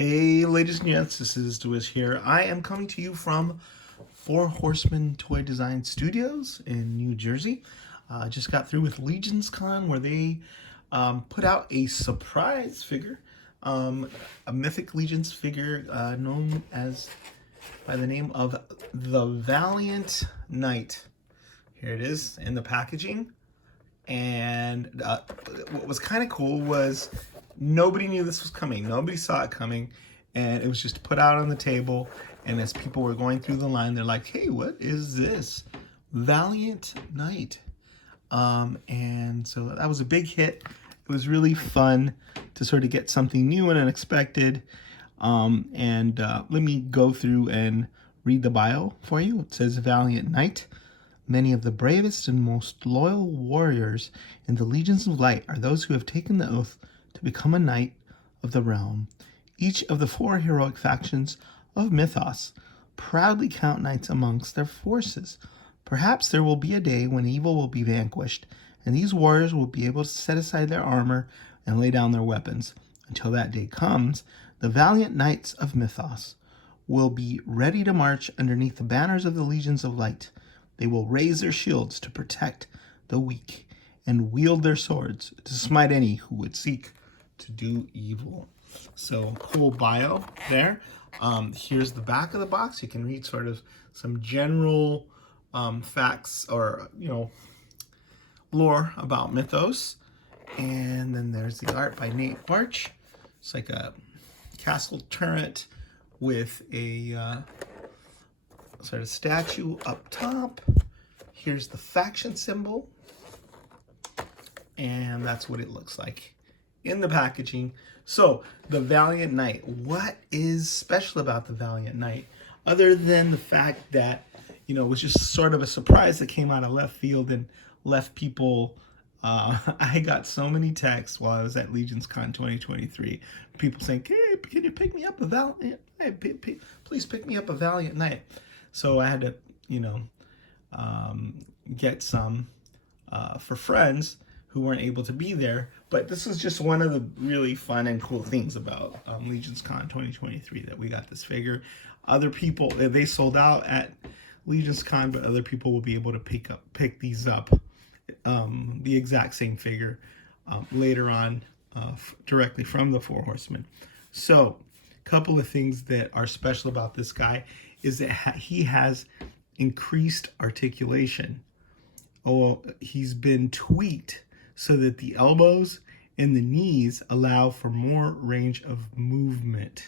Hey, ladies and gents, this is Dewiz here. I am coming to you from Horsemen Toy Design Studios in New Jersey. I just got through with Legions Con where they put out a surprise figure, a Mythic Legions figure known as by the name of the Valiant Knight. Here it is in the packaging. And what was kind of cool was nobody knew this was coming. Nobody saw it coming. And it was just put out on the table. And as people were going through the line, they're like, hey, what is this? Valiant Knight. And so that was a big hit. It was really fun to sort of get something new and unexpected. Let me go through and read the bio for you. It says Valiant Knight. Many of the bravest and most loyal warriors in the Legions of Light are those who have taken the oath to become a knight of the realm. Each of the 4 heroic factions of Mythos proudly count knights amongst their forces. Perhaps there will be a day when evil will be vanquished, and these warriors will be able to set aside their armor and lay down their weapons. Until that day comes, the valiant knights of Mythos will be ready to march underneath the banners of the Legions of Light. They will raise their shields to protect the weak and wield their swords to smite any who would seek to do evil. So cool bio there. Here's the back of the box. You can read sort of some general facts or, lore about Mythos. And then there's the art by Nate Barch. It's like a castle turret with a sort of statue up top. Here's the faction symbol. And that's what it looks like in the packaging. So the Valiant Knight, what is special about the Valiant Knight? Other than the fact that, it was just sort of a surprise that came out of left field and left people, I got so many texts while I was at Legions Con 2023. People saying, hey, can you pick me up a Valiant Knight? Please pick me up a Valiant Knight. So I had to, get some for friends who weren't able to be there. But this is just one of the really fun and cool things about Legions Con 2023 that we got this figure. Other people, they sold out at Legions Con, but other people will be able to pick these up, the exact same figure later on directly from the 4 Horsemen. So a couple of things that are special about this guy is that he has increased articulation. He's been tweaked so that the elbows and the knees allow for more range of movement.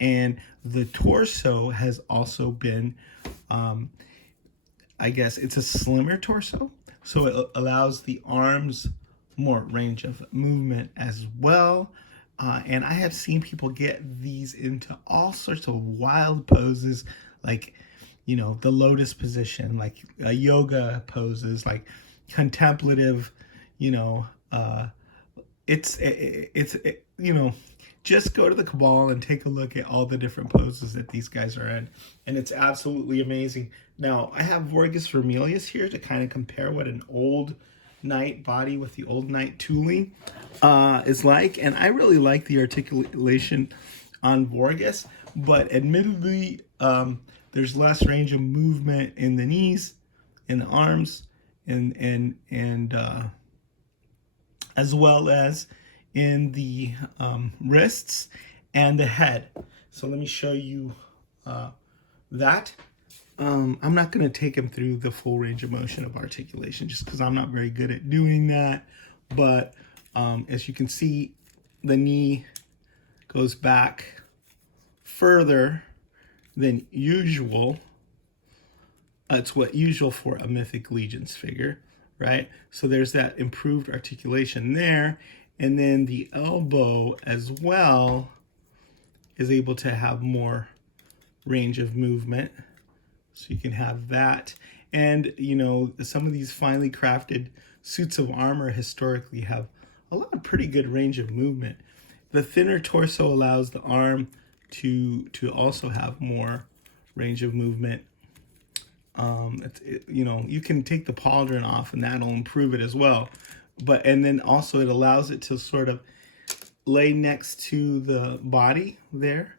And the torso has also been, I guess it's a slimmer torso. So it allows the arms more range of movement as well. And I have seen people get these into all sorts of wild poses, like, the lotus position, like yoga poses, like contemplative, just go to the Cabal and take a look at all the different poses that these guys are in. And it's absolutely amazing. Now, I have Vorgus Vermilius here to kind of compare what an old knight body with the old knight tooling is like. And I really like the articulation on Vorgus, but admittedly, there's less range of movement in the knees, in the arms, and as well as in the wrists and the head. So let me show you that. I'm not going to take him through the full range of motion of articulation just because I'm not very good at doing that. But as you can see, the knee goes back further than usual. It's what usual for a Mythic Legions figure, right? So there's that improved articulation there. And then the elbow as well is able to have more range of movement. So you can have that. And, some of these finely crafted suits of armor historically have a lot of pretty good range of movement. The thinner torso allows the arm to also have more range of movement. You can take the pauldron off and that'll improve it as well. And then also it allows it to sort of lay next to the body there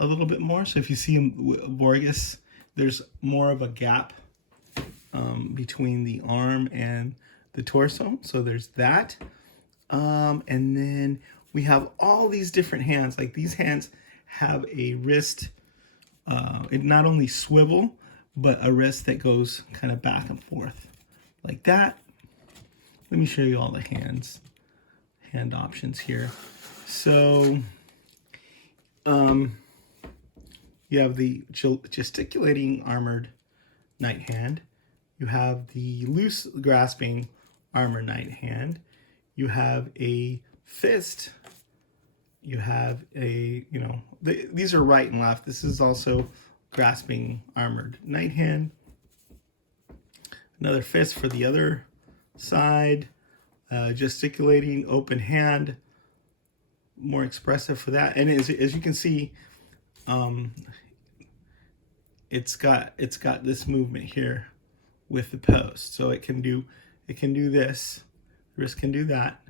a little bit more. So if you see Vorgus, there's more of a gap between the arm and the torso. So there's that. And then we have all these different hands. Like these hands have a wrist, it not only swivel, but a wrist that goes kind of back and forth like that. Let me show you all the hand options here. So you have the gesticulating armored knight hand. You have the loose grasping armored knight hand. You have a fist. You have a, these are right and left. This is also grasping armored knight hand. Another fist for the other side. Gesticulating open hand. More expressive for that. And as you can see, it's got this movement here with the post. So it can do this. The wrist can do that,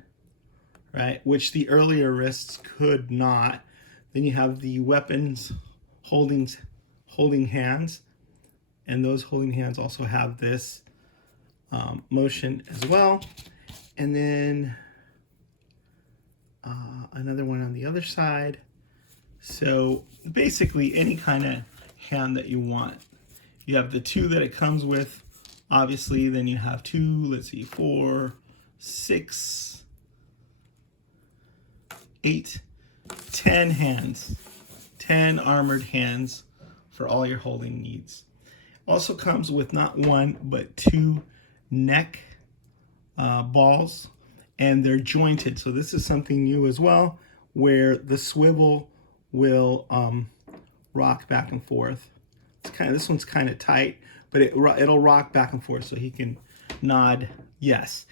right? Which the earlier wrists could not. Then you have the weapons holding hands, and those holding hands also have this motion as well. And then another one on the other side. So basically any kind of hand that you want. You have the two that it comes with, obviously. Then you have 4, 6, 8, 10 hands, 10 armored hands for all your holding needs. Also comes with not one, but 2 neck balls, and they're jointed. So this is something new as well, where the swivel will rock back and forth. This one's kind of tight, but it'll rock back and forth, so he can nod yes.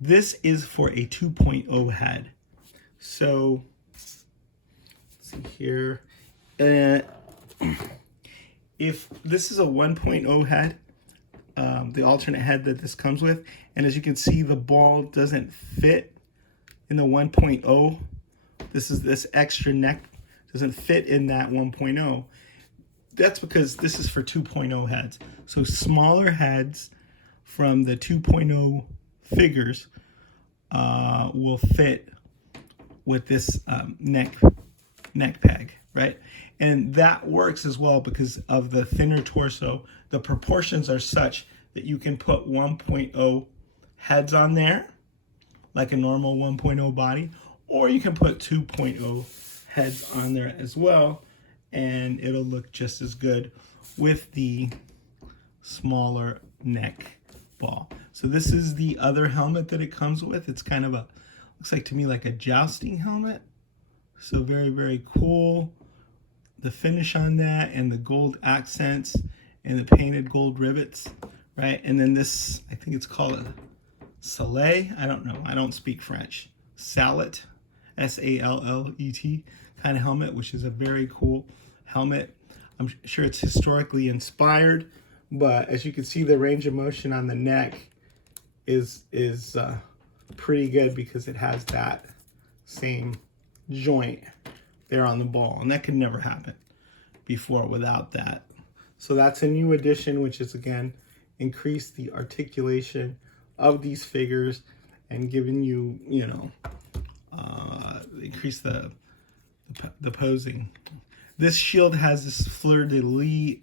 This is for a 2.0 head. So let's see here. If this is a 1.0 head, the alternate head that this comes with, and as you can see, the ball doesn't fit in the 1.0. This extra neck doesn't fit in that 1.0. That's because this is for 2.0 heads. So smaller heads from the 2.0 figures will fit with this neck peg, right? And that works as well because of the thinner torso. The proportions are such that you can put 1.0 heads on there, like a normal 1.0 body, or you can put 2.0 heads on there as well, and it'll look just as good with the smaller neck ball. So this is the other helmet that it comes with. It's kind of looks like to me like a jousting helmet. So very, very cool. The finish on that and the gold accents and the painted gold rivets, right? And then this, I think it's called a Sallet. I don't know. I don't speak French. Sallet, S-A-L-L-E-T kind of helmet, which is a very cool helmet. I'm sure it's historically inspired, but as you can see, the range of motion on the neck is pretty good because it has that same joint there on the ball, and that could never happen before without that. So that's a new addition, which is again increase the articulation of these figures and giving you, increase the posing. This shield has this fleur-de-lis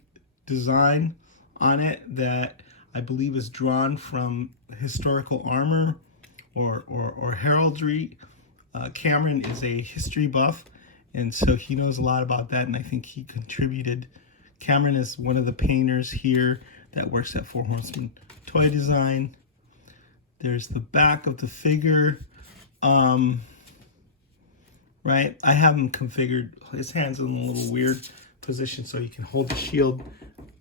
design on it that I believe is drawn from historical armor or heraldry. Cameron is a history buff, and so he knows a lot about that, and I think he contributed. Cameron is one of the painters here that works at 4 Horsemen Toy Design. There's the back of the figure. Right, I have him configured. His hand's in a little weird position so you can hold the shield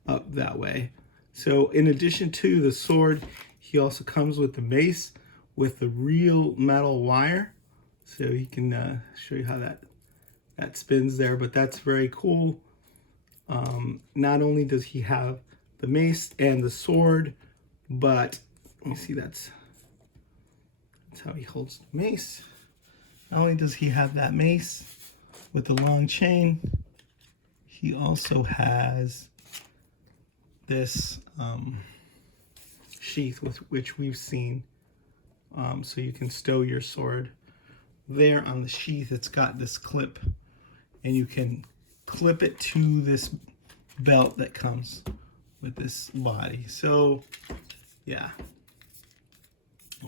up that way. So in addition to the sword, he also comes with the mace with the real metal wire. So he can show you how that spins there, but that's very cool. Not only does he have the mace and the sword, but let me see, that's how he holds the mace. Not only does he have that mace with the long chain, he also has this sheath with which we've seen, so you can stow your sword there on the sheath. It's got this clip, and you can clip it to this belt that comes with this body. So yeah,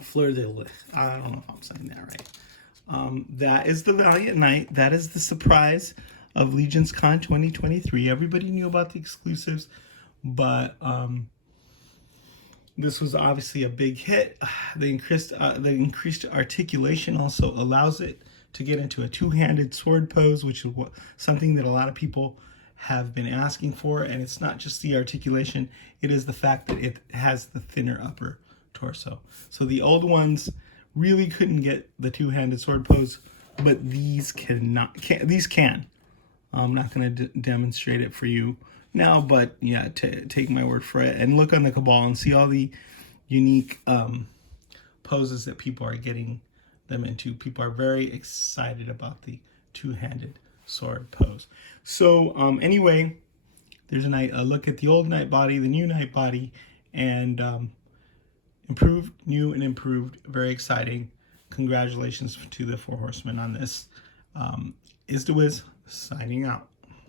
fleur de lis. I don't know if I'm saying that right. That is the Valiant Knight. That is the surprise of Legions Con 2023. Everybody knew about the exclusives, but this was obviously a big hit. The increased articulation also allows it to get into a two-handed sword pose, which is something that a lot of people have been asking for. And it's not just the articulation, it is the fact that it has the thinner upper torso. So the old ones really couldn't get the two-handed sword pose, but these can. I'm not going to demonstrate it for you now, but yeah, take my word for it and look on the Cabal and see all the unique poses that people are getting them into. People are very excited about the two-handed sword pose. So anyway, there's a look at the old knight body, the new knight body, and improved, new and improved. Very exciting. Congratulations to the Four Horsemen on this. Is the Wiz signing out.